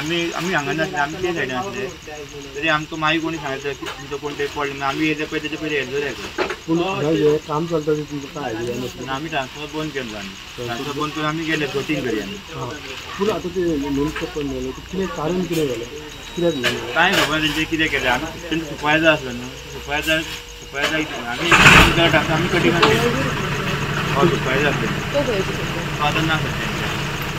आम्ही हांगा नासले आमी ते सायडीन आसले तरी आमकां मागीर कोणी सांगता की तुमचो कोण तरी पडलो आमी येयले पळय तेजे पयलीं येयलो रे पूण हे काम चलता ते तुमकां काय आयडिया नासली आमी ट्रान्सफर बंद केलो आमी ट्रान्सफर बंद करून आमी गेले शोटींग करी आमी पूण आतां ते मनीस पण मेलो ते कितें कारण कितें जालें कित्याक मेलो काय खबर तेंचे कितें केलें आमी तेंचे सुपायजार आसलो न्हू सुपायजार आमी आमी कटिंगाक हय सुपायजार आसले तो आतां ना सध्या